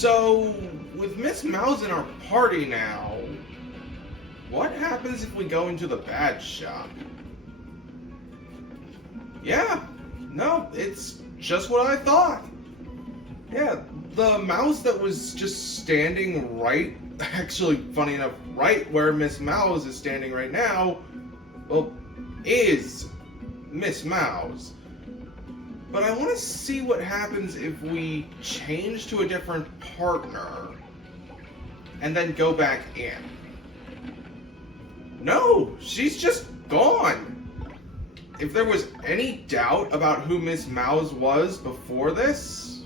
So, with Miss Mouse in our party now, what happens if we go into the badge shop? Yeah, no, it's just what I thought. Yeah, the mouse that was just standing right, actually, funny enough, right where Miss Mouse is standing right now, well, is Miss Mouse. But I want to see what happens if we change to a different partner and then go back in. No, she's just gone. If there was any doubt about who Miss Mouse was before this,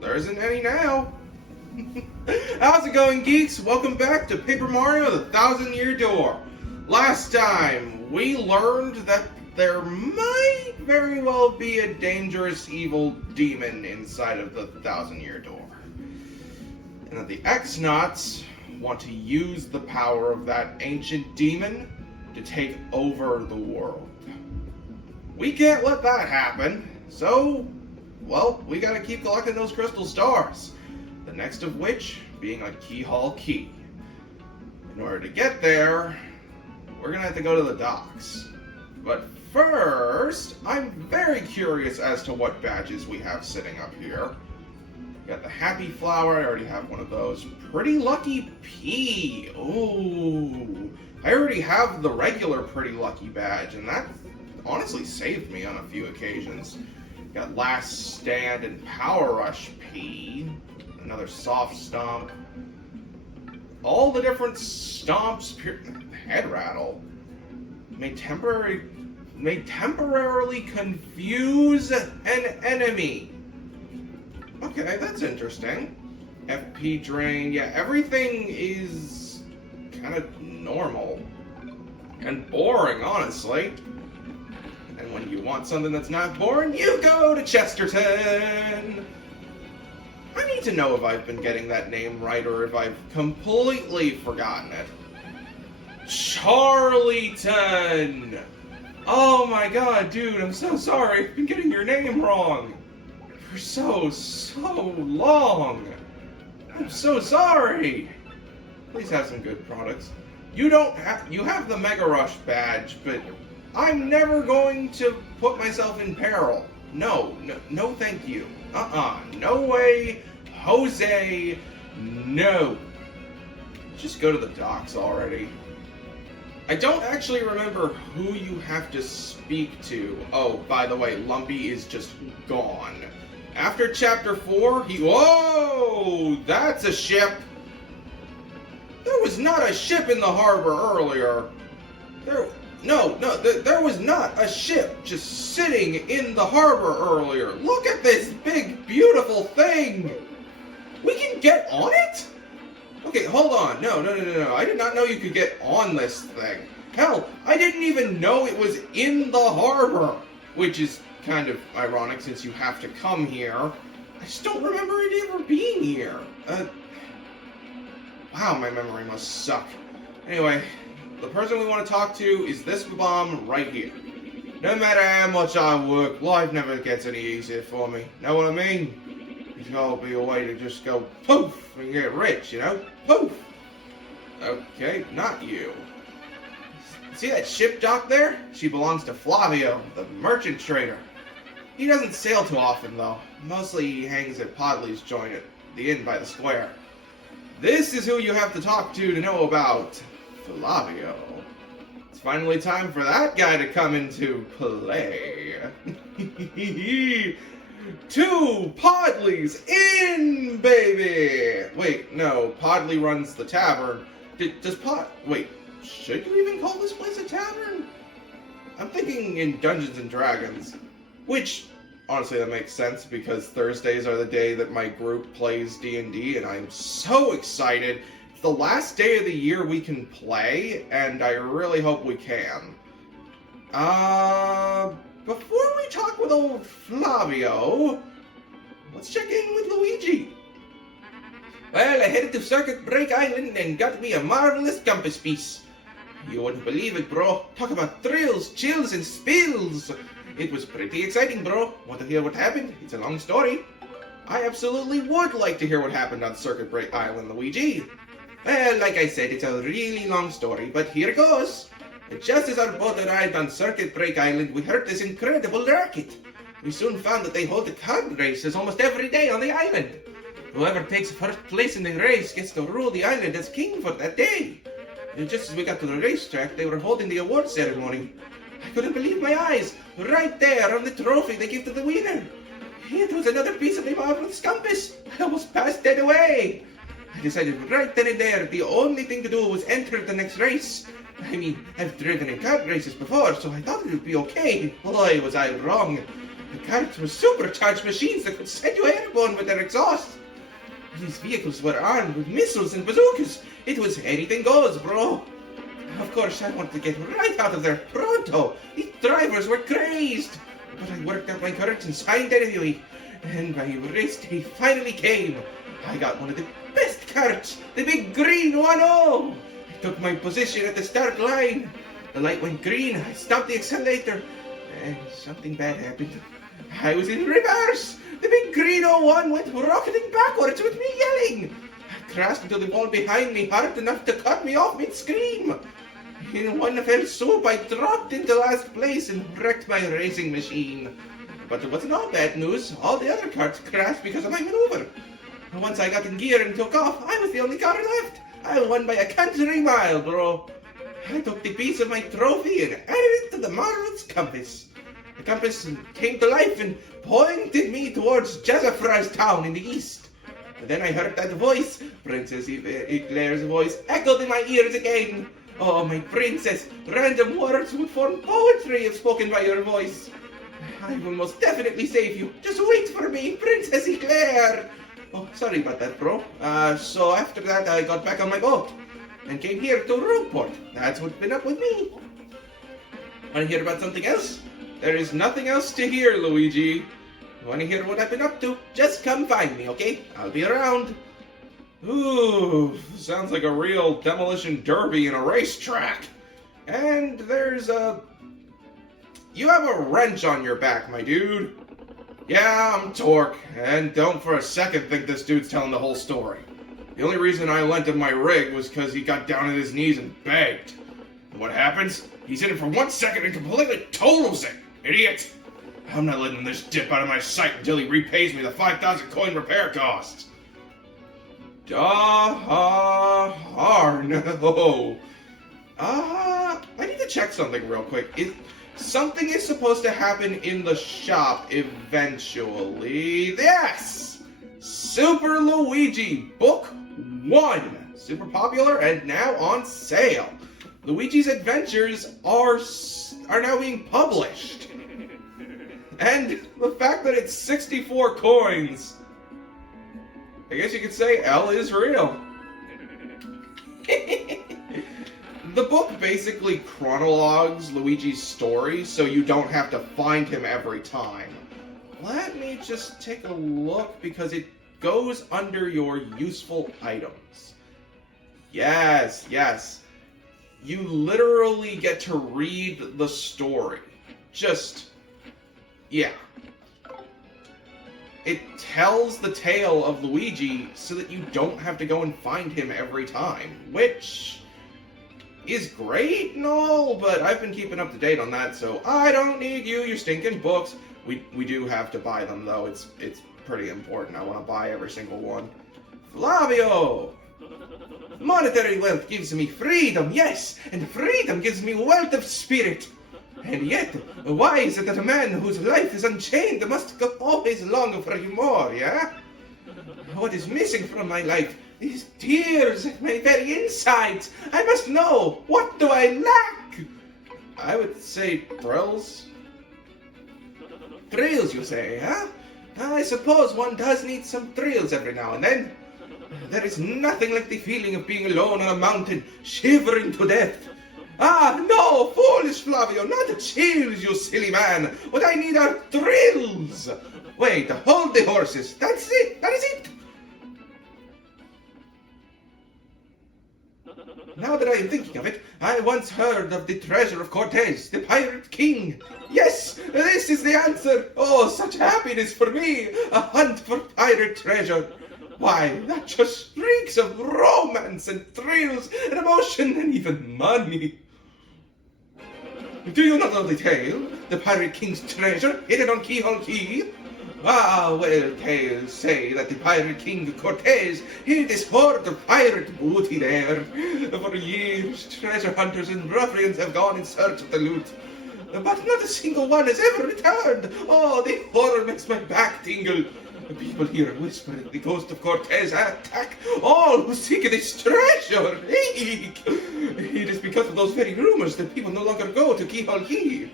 there isn't any now. How's it going, geeks? Welcome back to Paper Mario: The Thousand-Year Door. Last time, we learned that there might very well be a dangerous evil demon inside of the Thousand-Year Door. And that the X-Nauts want to use the power of that ancient demon to take over the world. We can't let that happen, so, well, we gotta keep collecting those crystal stars. The next of which being a Key Hall key. In order to get there, we're gonna have to go to the docks. But first, I'm very curious as to what badges we have sitting up here. We got the Happy Flower, I already have one of those. Pretty Lucky P, ooh. I already have the regular Pretty Lucky badge, and that honestly saved me on a few occasions. Got Last Stand and Power Rush P, another Soft Stomp. All the different stomps, Head Rattle, may temporarily confuse an enemy. Okay, that's interesting. FP Drain, yeah, everything is kind of normal. And boring, honestly. And when you want something that's not boring, you go to Chesterton! I need to know if I've been getting that name right or if I've completely forgotten it. Charlieton! Oh my god, dude, I'm so sorry. I've been getting your name wrong. For so long. I'm so sorry. Please have some good products. You have the Mega Rush badge, but I'm never going to put myself in peril. No, thank you. No way, Jose, no. Just go to the docks already. I don't actually remember who you have to speak to. Oh, by the way, Lumpy is just gone. After Chapter 4, whoa, that's a ship. There was not a ship in the harbor earlier. There was not a ship just sitting in the harbor earlier. Look at this big, beautiful thing. We can get on it? Okay, hold on. No. I did not know you could get on this thing. Hell, I didn't even know it was in the harbor. Which is kind of ironic since you have to come here. I just don't remember it ever being here. Wow, my memory must suck. Anyway, the person we want to talk to is this bomb right here. No matter how much I work, life never gets any easier for me. Know what I mean? There's gotta be a way to just go poof and get rich, you know? Poof! Okay, not you. See that ship dock there? She belongs to Flavio, the merchant trader. He doesn't sail too often, though. Mostly he hangs at Podley's joint at the inn by the square. This is who you have to talk to know about Flavio. It's finally time for that guy to come into play. 2 Podleys in, baby! Wait, no, Podley runs the tavern. Wait, should you even call this place a tavern? I'm thinking in Dungeons & Dragons. Which, honestly, that makes sense because Thursdays are the day that my group plays D&D, and I'm so excited. It's the last day of the year we can play, and I really hope we can. Before we talk with old Flavio, let's check in with Luigi. Well, I headed to Circuit Break Island and got me a marvelous compass piece. You wouldn't believe it, bro. Talk about thrills, chills, and spills. It was pretty exciting, bro. Want to hear what happened? It's a long story. I absolutely would like to hear what happened on Circuit Break Island, Luigi. Well, like I said, it's a really long story, but here goes. Just as our boat arrived on Circuit Break Island, we heard this incredible racket. We soon found that they hold the kart races almost every day on the island. Whoever takes first place in the race gets to rule the island as king for that day. And just as we got to the racetrack, they were holding the award ceremony. I couldn't believe my eyes. Right there on the trophy they give to the winner. It was another piece of the marvelous compass. I almost passed dead away. I decided right then and there the only thing to do was enter the next race. I mean, I've driven in kart races before, so I thought it would be okay. Boy, was I wrong. The karts were supercharged machines that could send you airborne with their exhaust. These vehicles were armed with missiles and bazookas. It was anything goes, bro. Of course, I wanted to get right out of there pronto. These drivers were crazed. But I worked out my courage and signed anyway. And my race day finally came. I got one of the best karts, the big green 1-0. I took my position at the start line. The light went green. I stopped the accelerator. And something bad happened. I was in reverse. The big green 01 went rocketing backwards with me yelling. I crashed into the wall behind me hard enough to cut me off mid-scream. In one fell swoop, I dropped into last place and wrecked my racing machine. But it wasn't all bad news. All the other karts crashed because of my maneuver. Once I got in gear and took off, I was the only car left. I won by a country mile, bro. I took the piece of my trophy and added it to the marvelous compass. The compass came to life and pointed me towards Jazzafraz town in the east. And then I heard that voice, Princess Eclair's voice, echoed in my ears again. Oh, my princess, random words would form poetry if spoken by your voice. I will most definitely save you. Just wait for me, Princess Eclair. Oh, sorry about that, bro. So after that, I got back on my boat and came here to Rogueport. That's what's been up with me. Want to hear about something else? There is nothing else to hear, Luigi. Want to hear what I've been up to? Just come find me, okay? I'll be around. Ooh, sounds like a real demolition derby in a racetrack. And there's you have a wrench on your back, my dude. Yeah, I'm Torque, and don't for a second think this dude's telling the whole story. The only reason I lent him my rig was because he got down on his knees and begged. And what happens? He's in it for 1 second and completely totals it. Idiot! I'm not letting this dip out of my sight until he repays me the 5,000 coin repair costs. No. I need to check something real quick. Something is supposed to happen in the shop eventually. Yes! Super Luigi Book 1. Super popular and now on sale. Luigi's Adventures are now being published. And the fact that it's 64 coins, I guess you could say L is real. The book basically chronologues Luigi's story, so you don't have to find him every time. Let me just take a look, because it goes under your useful items. Yes. You literally get to read the story. Yeah. It tells the tale of Luigi so that you don't have to go and find him every time, which is great and all, but I've been keeping up to date on that, so I don't need your stinking books. We do have to buy them, though. It's pretty important. I want to buy every single one. Flavio! Monetary wealth gives me freedom, yes, and freedom gives me wealth of spirit. And yet, why is it that a man whose life is unchained must always long for more, yeah? What is missing from my life? These tears at my very insides. I must know. What do I lack? I would say thrills. Thrills, you say, huh? I suppose one does need some thrills every now and then. There is nothing like the feeling of being alone on a mountain, shivering to death. Ah, no, foolish Flavio, not the chills, you silly man. What I need are thrills. Wait, hold the horses. That's it. That is it. Now that I am thinking of it, I once heard of the treasure of Cortez, the pirate king. Yes, this is the answer. Oh, such happiness for me. A hunt for pirate treasure. Why, that just reeks of romance and thrills and emotion and even money. Do you not know the tale? The Pirate King's treasure hidden on Keyhole Key? Ah, well, tales say that the Pirate King Cortez hid his hoard of pirate booty there. For years, treasure hunters and ruffians have gone in search of the loot. But not a single one has ever returned. Oh, the horror makes my back tingle. People here whisper that the ghost of Cortez attack all who seek this treasure. It is because of those very rumors that people no longer go to Keyhole Key.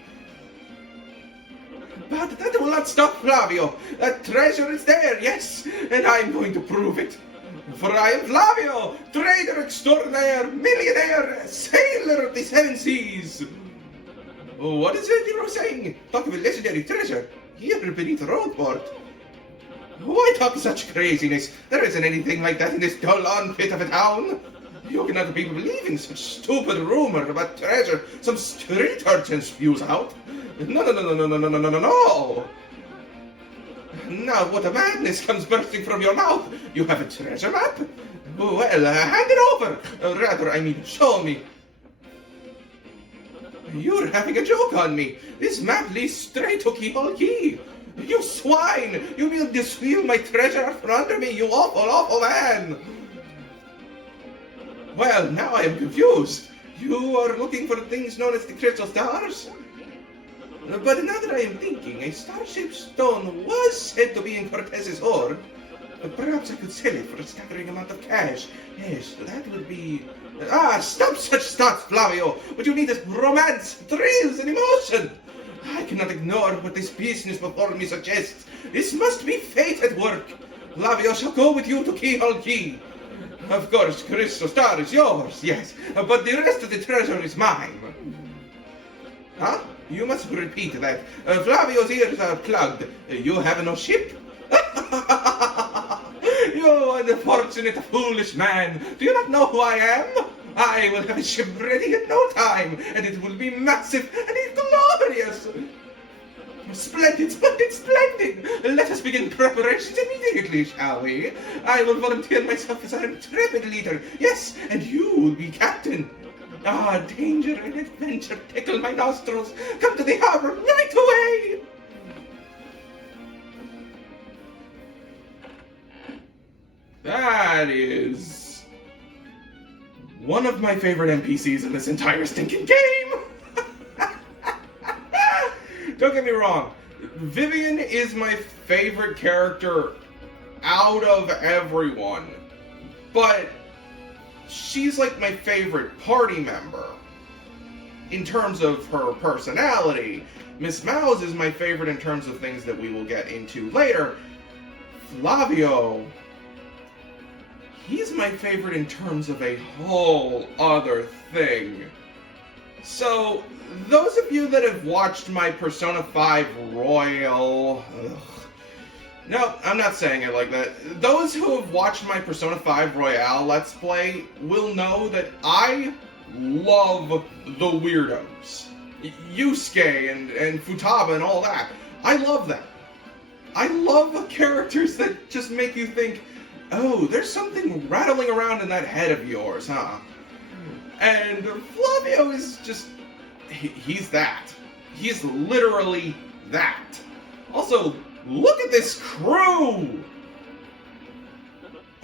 But that will not stop Flavio. That treasure is there, yes, and I am going to prove it. For I am Flavio, trader extraordinaire, millionaire, sailor of the seven seas. What is it you were saying? Talk of a legendary treasure here beneath Roadport. Why talk such craziness? There isn't anything like that in this dull unfit of a town. You cannot be believing such stupid rumor about treasure some street urchin spews out. No. Now what a madness comes bursting from your mouth. You have a treasure map? Well, hand it over. Rather, I mean, show me. You're having a joke on me. This map leads straight to Keyhole Key. You swine! You will steal my treasure from under me, you awful, awful man! Well, now I am confused. You are looking for things known as the crystal stars? But now that I am thinking, a star-shaped stone was said to be in Cortez's hoard. Perhaps I could sell it for a staggering amount of cash. Yes, that would be... stop such thoughts, Flavio! What you need is romance, thrills, and emotion! I cannot ignore what this business before me suggests. This must be fate at work. Flavio shall go with you to Keyhole Key. Of course, Crystal Star is yours, yes, but the rest of the treasure is mine. Huh? You must repeat that. Flavio's ears are plugged. You have no ship? You unfortunate, foolish man. Do you not know who I am? I will have a ship ready in no time, and it will be massive and glorious. Splendid, splendid, splendid! Let us begin preparations immediately, shall we? I will volunteer myself as our intrepid leader. Yes, and you will be captain. Danger and adventure tickle my nostrils. Come to the harbor right away! That is one of my favorite NPCs in this entire stinking game! Don't get me wrong, Vivian is my favorite character out of everyone, but she's like my favorite party member in terms of her personality. Miss Mouse is my favorite in terms of things that we will get into later. Flavio, he's my favorite in terms of a whole other thing. So, those of you that have watched my Persona 5 Royal... No, I'm not saying it like that. Those who have watched my Persona 5 Royale Let's Play will know that I love the weirdos. Yusuke and Futaba and all that. I love them. I love characters that just make you think, oh, there's something rattling around in that head of yours, huh? And Flavio is just... he's that. He's literally that. Also, look at this crew!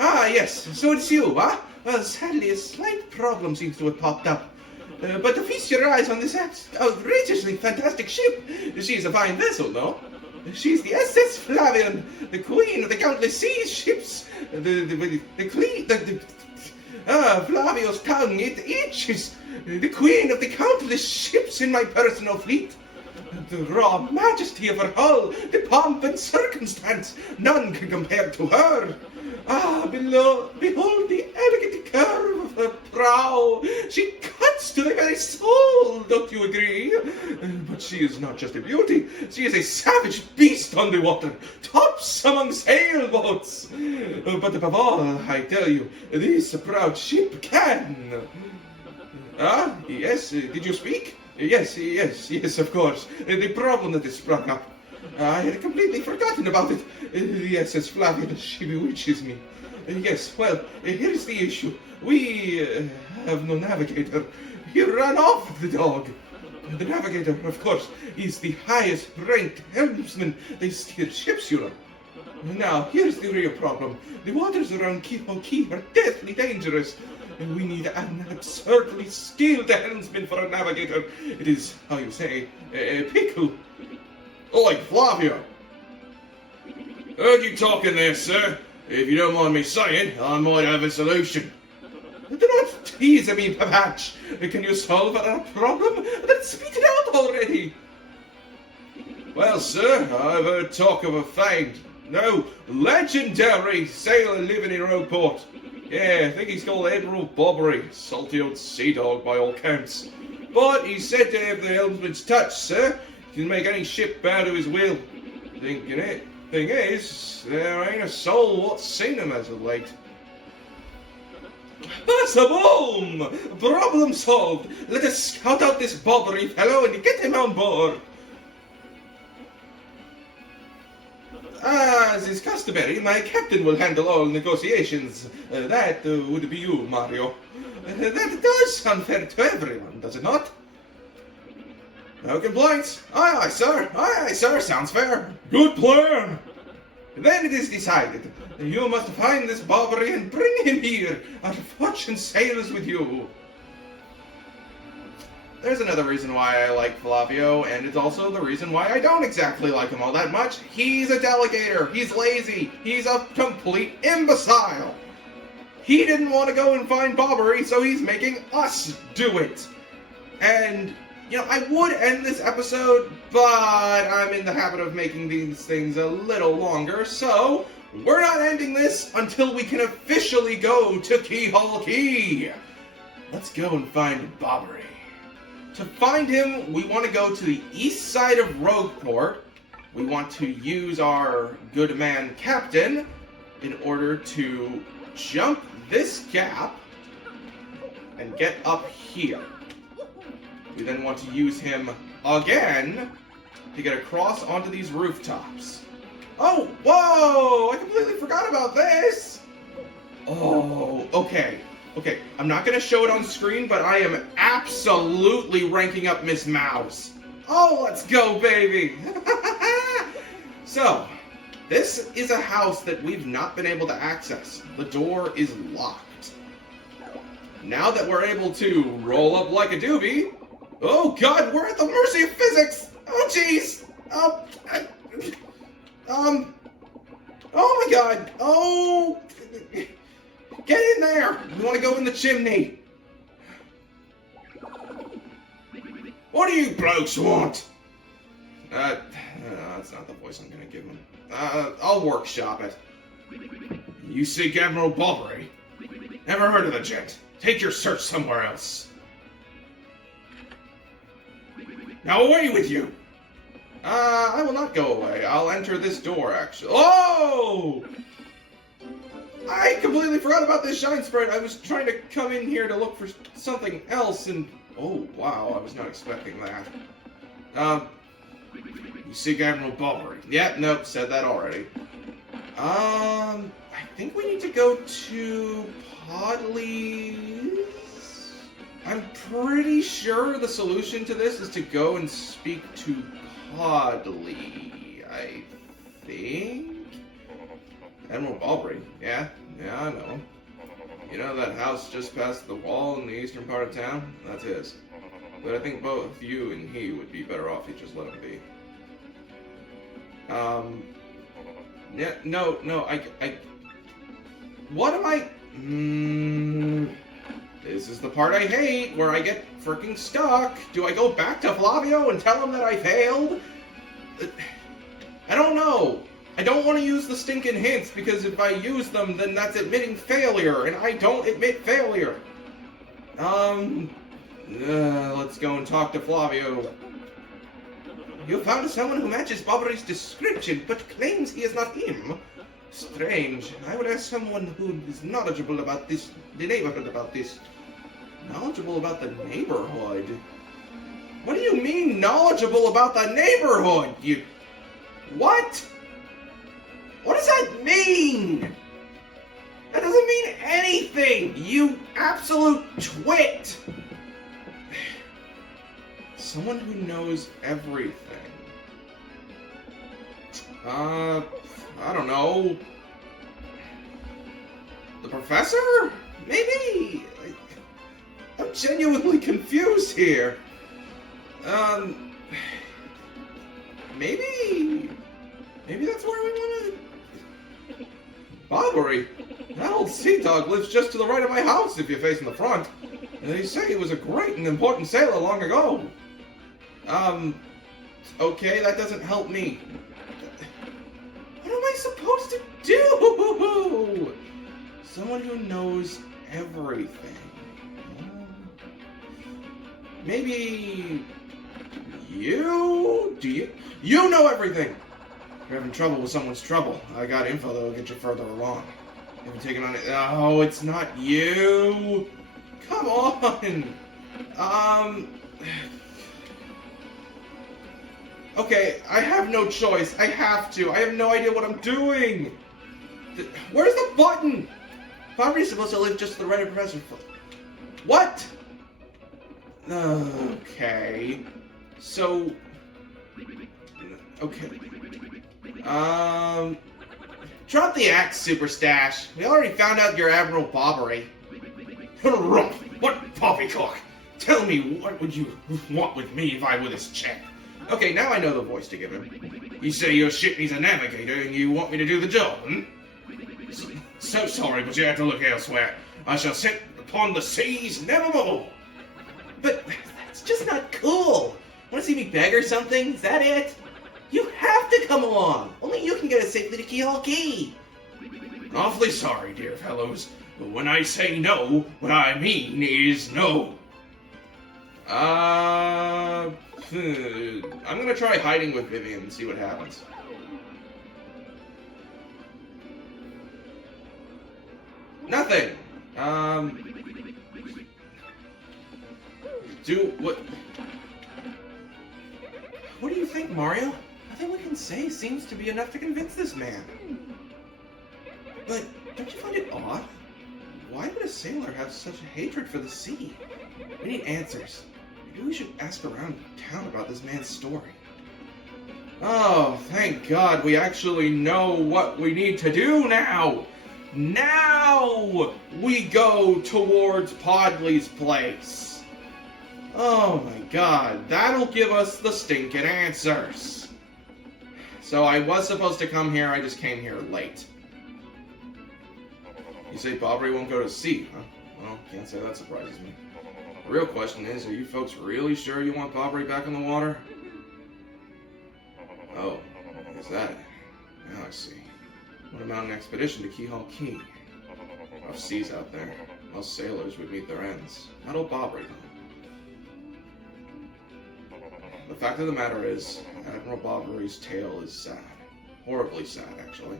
Yes, so it's you, huh? Well, sadly, a slight problem seems to have popped up. But to feast your eyes on this outrageously fantastic ship, she's a fine vessel, no? She's the SS Flavian, the queen of the countless sea ships. Flavio's tongue, it itches. The queen of the countless ships in my personal fleet. The raw majesty of her hull, the pomp and circumstance, none can compare to her. Below, behold the elegant curve of her prow. She cuts close to the very soul, don't you agree? But she is not just a beauty, she is a savage beast on the water, tops among sailboats. But above all, I tell you, this proud ship can. Ah, yes, did you speak? Yes, of course. The problem that is sprung up. I had completely forgotten about it. Yes, as Flavia, she bewitches me. Yes, well, here's the issue. We have no navigator. He ran off with the dog. The navigator, of course, is the highest ranked helmsman they steer ships, you know. Now, here's the real problem. The waters around Keepo Key are deathly dangerous. And we need an absurdly skilled helmsman for a navigator. It is, how you say, a pickle. Oi, Flavio! Heard you talking there, sir. If you don't mind me saying, I might have a solution. Do not tease me, Papatch. Can you solve a problem? Then spit it out already. Well, sir, I've heard talk of a famed, no, legendary sailor living in Rogueport. Yeah, I think he's called Admiral Bobbery, salty old sea dog by all counts. But he's said to have the helmsman's touch, sir. He can make any ship bow to his will. Thinking it. Thing is, there ain't a soul what's seen him as of late. Boom! Problem solved. Let us scout out this Bobbery fellow and get him on board. As is customary, my captain will handle all negotiations. That would be you, Mario. That does sound fair to everyone, does it not? No complaints. Aye, sir, sounds fair. Good plan. Then it is decided. You must find this Bobbery and bring him here. Our fortune sails with you. There's another reason why I like Flavio, and it's also the reason why I don't exactly like him all that much. He's a delegator. He's lazy. He's a complete imbecile. He didn't want to go and find Bobbery, so he's making us do it. And, you know, I would end this episode, but I'm in the habit of making these things a little longer, so we're not ending this until we can officially go to Keyhole Key. Let's go and find Bobbery. To find him, we want to go to the east side of Rogueport. We want to use our good man Captain in order to jump this gap and get up here. We then want to use him again to get across onto these rooftops. Oh, whoa! I completely forgot about this! Oh, okay. Okay, I'm not going to show it on screen, but I am absolutely ranking up Miss Mouse. Oh, let's go, baby! So, this is a house that we've not been able to access. The door is locked. Now that we're able to roll up like a doobie... Oh, God, we're at the mercy of physics! Oh, jeez! Oh, my God! Oh... Get in there! We want to go in the chimney! What do you blokes want? That's not the voice I'm gonna give him. I'll workshop it. You seek Admiral Bobbery? Never heard of the gent. Take your search somewhere else. Now away with you! I will not go away. I'll enter this door, actually. Oh! I completely forgot about this shine sprite. I was trying to come in here to look for something else, and... Oh, wow, I was not expecting that. You seek Admiral Bobbery. Yeah, nope, said that already. I think we need to go to Podley's? I'm pretty sure the solution to this is to go and speak to Podley, I think? Admiral Bobbery, yeah, I know. You know that house just past the wall in the eastern part of town? That's his. But I think both you and he would be better off if you just let him be. Yeah, no, I... What am I... This is the part I hate, where I get freaking stuck. Do I go back to Flavio and tell him that I failed? I don't know. I don't want to use the stinking hints, because if I use them, then that's admitting failure, and I don't admit failure. Let's go and talk to Flavio. You found someone who matches Bobbery's description, but claims he is not him. Strange. I would ask someone who is knowledgeable about this, the neighborhood about this. Knowledgeable about the neighborhood? What do you mean, knowledgeable about the neighborhood? You... What? What does that mean? That doesn't mean anything, you absolute twit! Someone who knows everything. I don't know. The professor? Maybe? I'm genuinely confused here. Maybe that's where we want to... Bobbery? That old sea dog lives just to the right of my house if you're facing the front. And they say he was a great and important sailor long ago. Okay, that doesn't help me. What am I supposed to do? Someone who knows everything. Maybe... You? Do you? You know everything! You're having trouble with someone's trouble. I got info that'll get you further along. You haven't taken on it. Oh, it's not you! Come on! Okay, I have no choice. I have to. I have no idea what I'm doing! Where's the button? Bobbery's supposed to live just to the right of Professor Foot. What? Okay. So... Okay. Drop the axe, Super Stash. We already found out you're Admiral Bobbery. Rumph! What poppycock? Tell me, what would you want with me if I were this chap? Okay, now I know the voice to give him. You say your ship needs a navigator and you want me to do the job, hmm? So sorry, but you have to look elsewhere. I shall set upon the seas nevermore. But that's just not cool. Want to see me beg or something? Is that it? You have to come along. Only you can get us safely to Keyhole Key. Awfully sorry, dear fellows. But when I say no, what I mean is no. I'm gonna try hiding with Vivian and see what happens. Nothing. What do you think, Mario? Nothing we can say seems to be enough to convince this man. But don't you find it odd? Why would a sailor have such a hatred for the sea? We need answers. Maybe we should ask around town about this man's story. Oh, thank God we actually know what we need to do now! Now we go towards Podley's place. Oh my God, that'll give us the stinking answers. So I was supposed to come here, I just came here late. You say Bobbery won't go to sea, huh? Well, can't say that surprises me. The real question is, are you folks really sure you want Bobbery back in the water? Oh, is that it? Now I see. What about an expedition to Keyhole Key? Rough seas out there. Most sailors would meet their ends. Not old Bobbery, though. The fact of the matter is, Admiral Bobbery's tale is sad. Horribly sad, actually.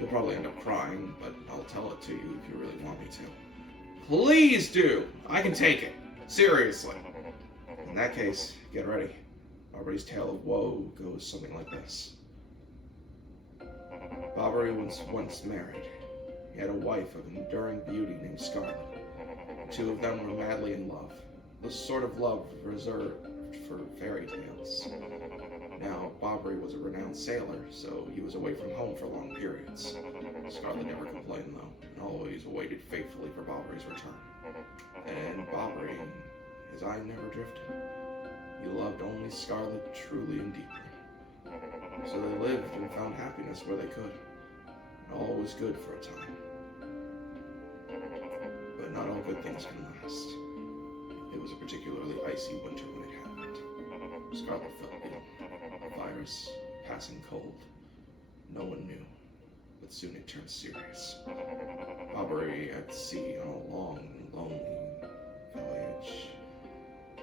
You'll probably end up crying, but I'll tell it to you if you really want me to. Please do! I can take it. Seriously. In that case, get ready. Bobbery's tale of woe goes something like this. Bobbery was once married. He had a wife of enduring beauty named Scarlet. The two of them were madly in love. The sort of love reserved for fairy tales. Now, Bobbery was a renowned sailor, so he was away from home for long periods. Scarlet never complained, though, and always waited faithfully for Bobbery's return. And Bobbery, his eye never drifted. He loved only Scarlet truly and deeply. So they lived and found happiness where they could. And all was good for a time. But not all good things can last. It was a particularly icy winter when it happened. Scarlet felt ill. A virus, passing cold. No one knew. But soon it turned serious. Bobbery at sea on a long, lonely voyage.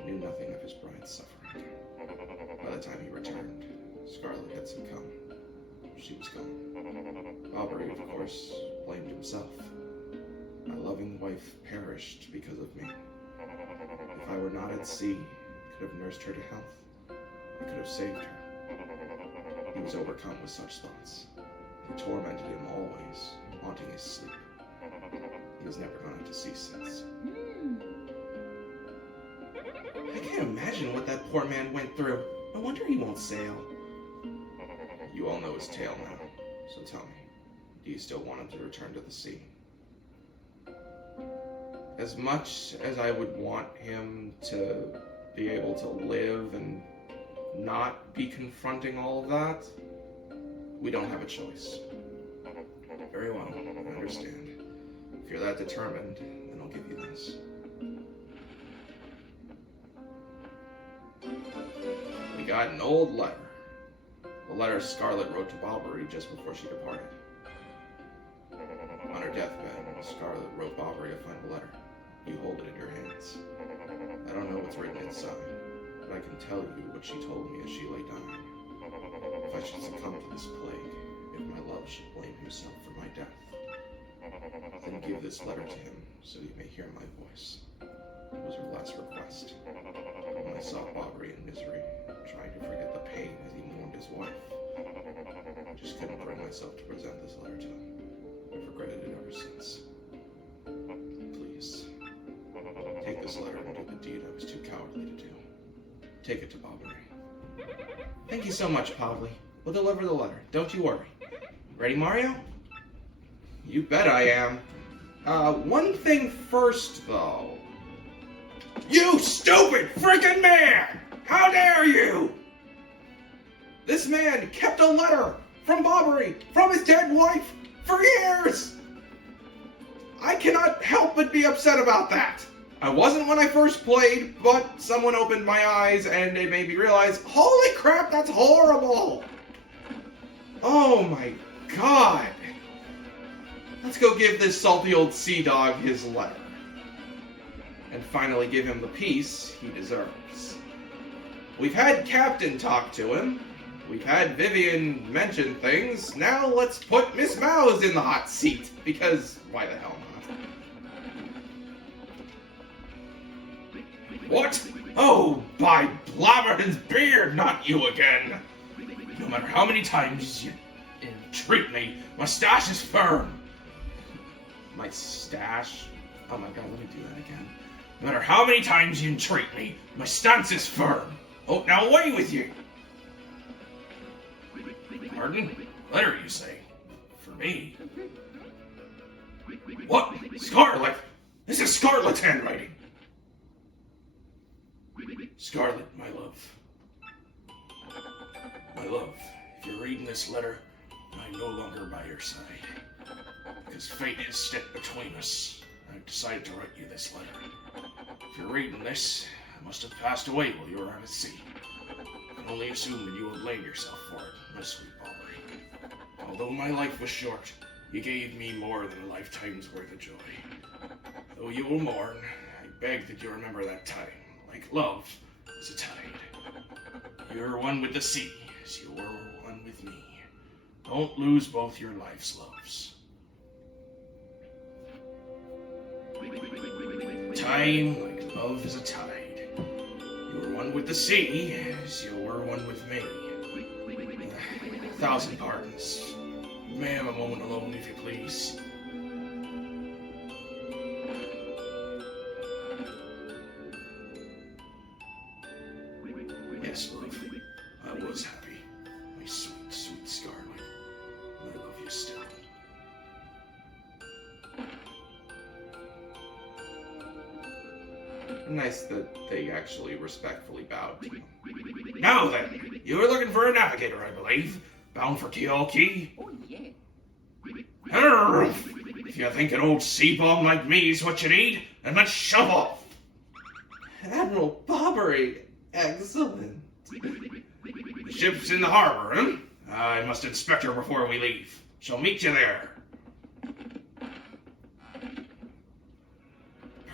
He knew nothing of his bride's suffering. By the time he returned, Scarlet had succumbed. She was gone. Bobbery, of course, blamed himself. My loving wife perished because of me. If I were not at sea, I could have nursed her to health. I could have saved her. He was overcome with such thoughts. They tormented him always, haunting his sleep. He has never gone out to sea since. I can't imagine what that poor man went through. No wonder he won't sail. You all know his tale now, so tell me, do you still want him to return to the sea? As much as I would want him to be able to live and not be confronting all of that, we don't have a choice. Very well, I understand. If you're that determined, then I'll give you this. We got an old letter. The letter Scarlet wrote to Bobbery just before she departed. On her deathbed, Scarlet wrote Bobbery a final letter. You hold it in your hands. I don't know what's written inside, but I can tell you what she told me as she lay dying. If I should succumb to this plague, if my love should blame himself for my death, then give this letter to him so he may hear my voice. It was her last request. When I saw Bobbery in misery, trying to forget the pain as he mourned his wife, I just couldn't bring myself to present this letter to him. I've regretted it ever since. Please, take this letter and do the deed I was too cowardly to do. Take it to Bobbery. Thank you so much, Pavli. We'll deliver the letter. Don't you worry. Ready, Mario? You bet I am. One thing first, though. You stupid freaking man! How dare you! This man kept a letter from Bobbery, from his dead wife, for years! I cannot help but be upset about that. I wasn't when I first played, but someone opened my eyes and it made me realize, holy crap, that's horrible! Oh my god. Let's go give this salty old sea dog his letter. And finally give him the peace he deserves. We've had Captain talk to him. We've had Vivian mention things. Now let's put Miss Mouse in the hot seat. Because why the hell not? What? Oh, by Blabberton's beard, not you again. No matter how many times you entreat me, my stash is firm. My stash? Oh my god, let me do that again. No matter how many times you entreat me, my stance is firm. Oh, now away with you! Pardon? Letter, you say? For me? What? Scarlet? This is Scarlet's handwriting! Scarlet, my love. My love, if you're reading this letter, I'm no longer by your side. Because fate has stepped between us. I've decided to write you this letter. If you're reading this, I must have passed away while you were out at sea. I can only assume that you will blame yourself for it, my sweet Bobbery. Although my life was short, you gave me more than a lifetime's worth of joy. Though you will mourn, I beg that you remember that time, like love is a tide. You're one with the sea, as you were one with me. Don't lose both your life's loves. Time, like love, is a tide. You were one with the sea, as you were one with me. 1,000 pardons. May I have a moment alone, if you please? Yes, love. I was happy. My sweet, sweet Scarlet. I love you still. Nice that they actually respectfully bowed to him. Now then, you were looking for a navigator, I believe. Bound for Kealakey? Oh, yeah. If you think an old sea bomb like me is what you need, then let's shove off. Admiral Bobbery, excellent. The ship's in the harbor, huh? I must inspect her before we leave. Shall meet you there.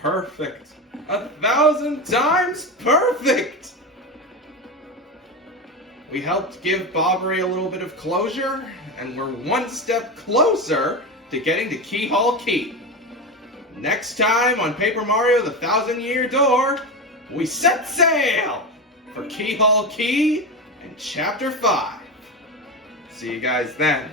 Perfect. 1,000 times perfect! We helped give Bobbery a little bit of closure, and we're one step closer to getting to Keyhole Keep. Next time on Paper Mario the Thousand-Year Door, we set sail for Keyhole Key in Chapter 5. See you guys then.